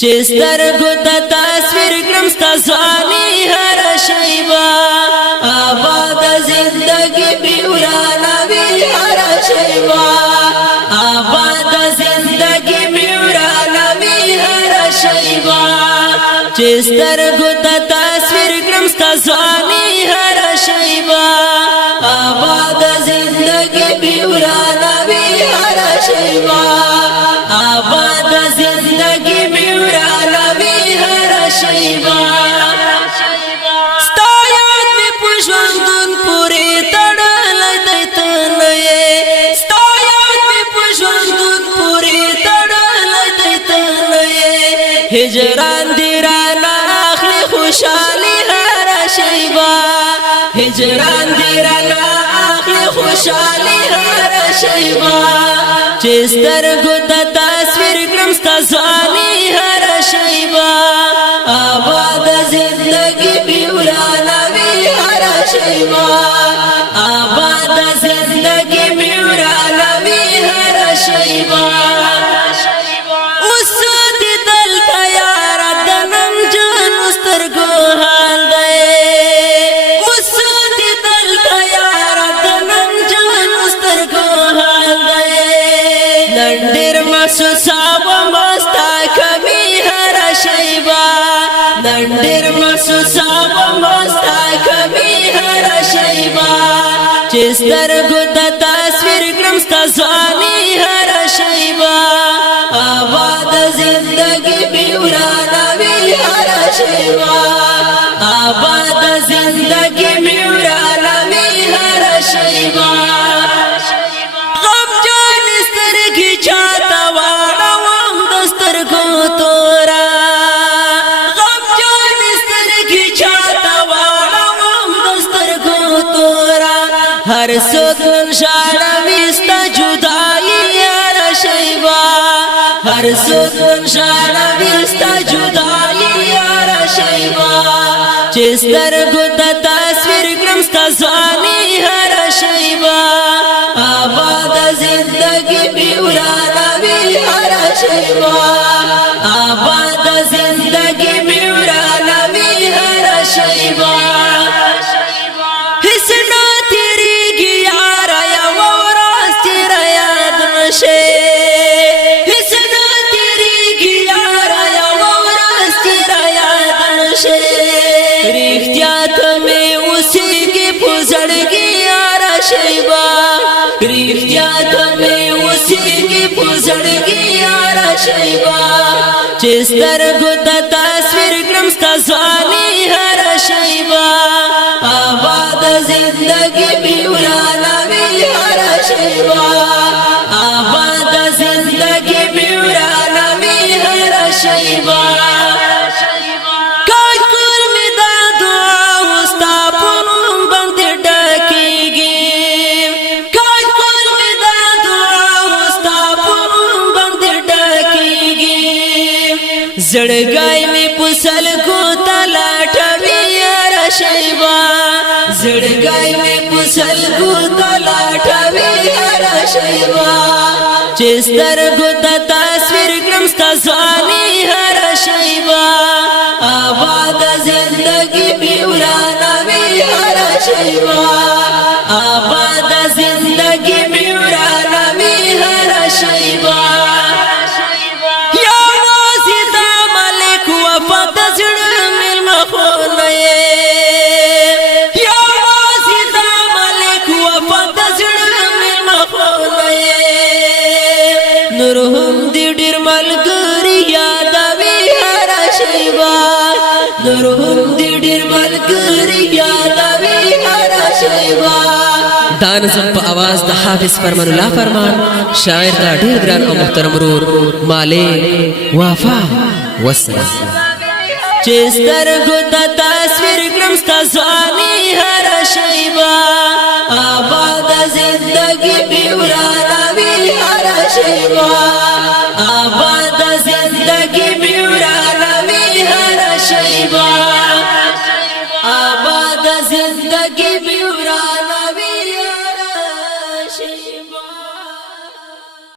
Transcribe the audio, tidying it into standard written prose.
چې سترګو ته تصویر کړم ستا ځواني هره شیبه آباد زندګي بې ورانه وي هره شیبه آباد زندګي بې ورانه وي هره شیبه چې سترګو ته تصویر کړم ستا ځواني هره شیبه آباد زندګي بې ورانه وي هره شیبه آباد زندگی میں ورانا بھی ہر شیبہ ستا یاد میں پوشوندون پوری تڑل دیتنائے ستا یاد میں پوشوندون پوری تڑل دیتنائے ہجران دیرانا آخری خوشحالی ہر شیبہ ہجران دیرانا آخری خوشحالی ہر شیبہ چې سترګو ته تصویر کړم ستا ځواني هره شیبه آباد زندګي بې ورانه وي هره شیبه آباد زندګي بې ورانه وي هره شیبه اوس دې دلته یاره د نمجنو سترګو حال دی اوس دې دلته یاره د نمجنو سترګو حال دی نندر محسوسا و مستا کمی هر شیبا نندر محسوسا و مستا کمی هر شیبا چې سترګو ته تصویر کړم ستا ځواني هر شیبا آباد زندګي بې ورانه وي هر شیبا آباد زندګي بې ورانه وي هر شیبا چاہتا واڑا وام دستر کو تورا غم جان سترگی چاہتا واڑا وام دستر کو تورا ہر سکن شاڑا ویستا جدائی یار شیبا ہر سکن شاڑا ویستا جدائی یار شیبا چې سترګو ته تصویر کړم ستا ځواني هر شیبا آباد زندگی بې ورانه وي هر شیبه آباد زندگی بې ورانه وي هر شیبه هیڅ نه تېرېږي یاره یوه ورځ تېره یاد نشي هیڅ نه تېرېږي یاره یوه ورځ تېره یاد نشي رښتیا ته مې اوسېږي په زړګي یاره شیبه رښتیا ته مې اوسېږي په زړګي یاره شیبه چې سترګو ته تصویر کړم ستا ځواني هره شیبه آباد زندګي بې ورانه وي هره شیبه آباد زندګي بې ورانه وي هره شیبه زړګای می پسل کو تلاټوي یار شیبا زړګای می پسل کو تلاټوي یار شیبا چې سترګو ته تصویر کړم ستا ځواني هر شیبا آباد زندګي بې ورانه وي هر شیبا آباد زندګي بې ورانه وي هر شیبا نورهم دی ډیر ملګری یادوي هر شیبه نورهم دی ډیر ملګری یادوي هر شیبه دا نظم په आवाज د حافظ فرمان الله فرمان شاعر دا ډیر ګران او محترم ورور مالک وفا والسلام چې سترګو ته تصویر کړم ستا ځواني هر شیبه آباد زندګي بې ورانه وي هر شیبه آباد